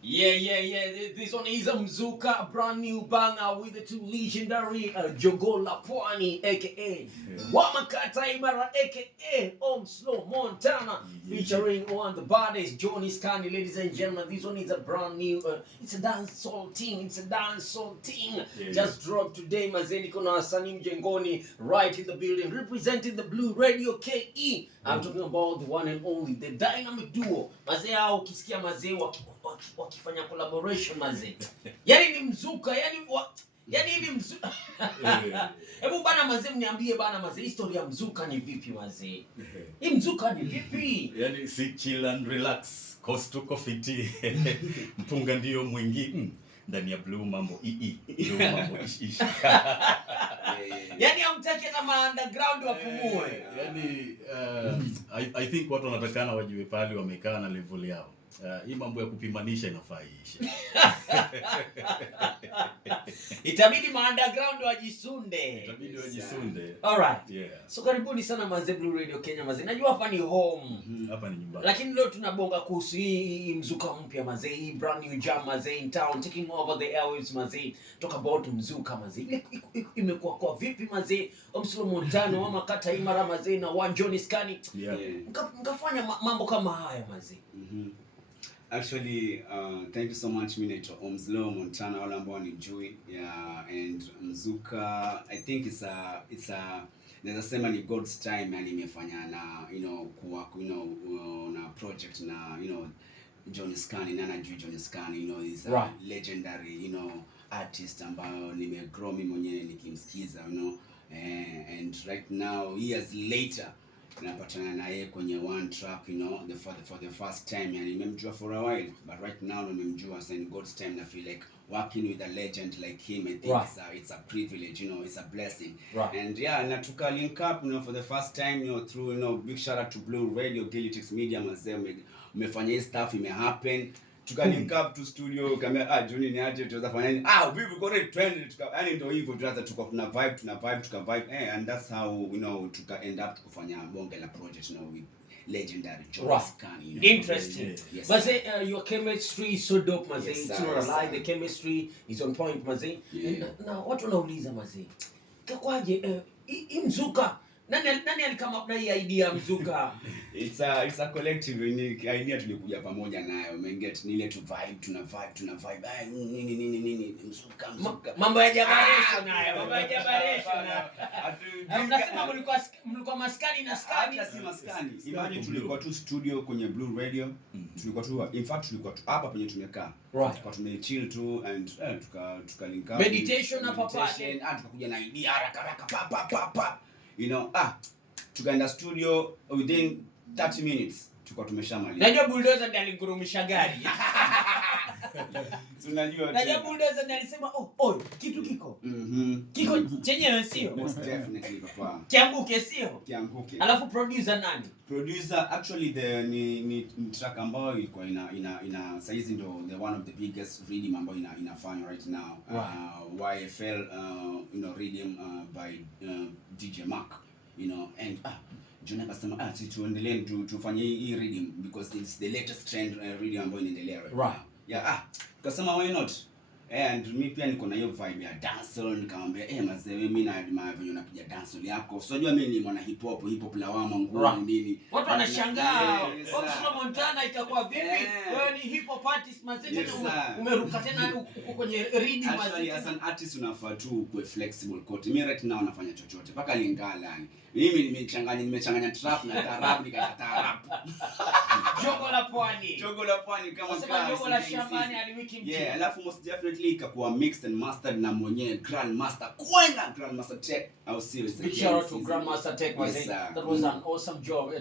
Yeah. This one is a Mzuka, a brand new banger with the two legendary Jogo La Pwani, aka Wamakata Imara, aka On Slow Montana, featuring one of the baddest, Johnny Scandi, ladies and gentlemen. This one is a brand new, it's a dancehall thing, just dropped today. Mazeni Kona Hasani Mjengoni, right in the building, representing the Blue Radio KE. I'm talking about the one and only, the dynamic duo. Mazee hao ukisikia mazee wakifanya collaboration mazee. Yani ni mzuka, yani hivi mzuka. Hebu bana mazee mniambie bana mazee, historia ya mzuka ni vipi mazee? Hii mzuka ni vipi? Yani si chill and relax, kostuko fiti. Mpunga ndio mwingi. Ndani ya Blue mambo Blue mambo ishi. Yani hamtaki kama underground wapumue. Yani I think watu wanatakana wajiwe pale wamekaa na level yao. Hii mambo ya kupimanisha inafaa iishe. Itabidi underground wajisunde. Alright. Yeah. So karibuni sana Maze Blue Radio Kenya Maze. Najua hapa ni home. Hapa ni nyumbani. Lakini leo tunabonga kuhusu hii mzuka mpya Maze, hii brand new jam Maze in town, taking over the airwaves Maze. Talk about mzuka Maze. Imekuwa kwa vipi Maze? Omslo Montano, Wamakata Imara Maze na One Johnny Scandi. Mkafanya mambo kama haya Maze. Actually, thank you so much. Mimi naitwa Omslo Montana, wale ambao wanijui. Yeah, and mzuka, I think it's a naweza sema ni God's time, yani nimefanya na kuwa na project na Johnny Scandi, na najui Johnny Scandi, is a legendary artist ambayo nimegrow mimi mwenyewe nikimsikiza, and right now years later napatana na yeye kwenye one track, for the first time. Yani nimemjua for a while, but right now nimemjua, so in God's time I feel like working with a legend like him, I think it's a privilege, it's a blessing. And yeah, na tuka link up for the first time, through big shout out to Blue Radio, Gilitix Media Mazee, umefanya hii stuff happen. Tuka link up to studio, kama Johnny ni aje tuweza fanya nini? Vipi uko ready trend, yani ndio hivyo tuanza tuka vibe, and that's how tuka end up kufanya bonge la project with legendary Johnny Scandi. Interesting. Yes, Maze, your chemistry is so dope Maze. Yes, it's not a lie, the chemistry is on point Maze. Na watu wanauliza Maze, kakwaje hii mzuka nani alikama na hii idea mzuka? It's a collective idea, tulikuja pamoja nayo. Umeget ni ile tu vibe, tuna vibe nini mzuka. Mambo ya jabaresho nayo, Unasema mlikuwa maskani na Scandi? Hata si maskani. Imagine tulikuwa tu studio kwenye Blue Radio. Tulikuwa tu, in fact tulikuwa tu hapa penye tumekaa. Tulikuwa tumechill tu and tuka link up. Meditation hapa pale. Tukakuja na idea haraka pa. Tukaenda studio within 30 minutes tulikuwa tumeshamaliza. Najua bulldozer ndiye aligurumisha gari. Unajua najua bulldozer ndiye alisema kitu kiko. Kiko chenyewe sio? Most definitely papa. Kianguke sio? Kianguke. Alafu producer nani? Producer actually ni track ambayo ilikuwa ina saizi ndio the one of the biggest rhythm ambayo inafanywa right now. YFL rhythm by DJ Mark, and John akasema tuendelee tufanye hii rhythm because it's the latest trend rhythm ambayo inaendelea right now. Yeah, tukasema why not? And mimi pia niko na hiyo vibe ya dancehall, nikamwambia Maze, mimi na admire venye unapiga dancehall yako. So unajua mimi ni mwana hip hop lawama ngumu nini. Watu wanashangaa. Omslo Montana itakuwa vipi? Wewe ni hip hop artist Maze, umeruka tena uko kwenye rhythm Maze. Actually as an artist unafaa tu kuwe flexible kote. Mimi right now nafanya chochote mpaka Lingala yani. Mimi nimechanganya trap na taarab, nikakata rap. Jogo la Pwani kama kazi. Jogo la shambani aliwiki mjini. Yeah, alafu most definitely ikakuwa mixed and mastered na mwenye Grandmaster Grandmaster Tech. I'll see you. Big shout out to Grandmaster Tech Maze. That was an awesome job.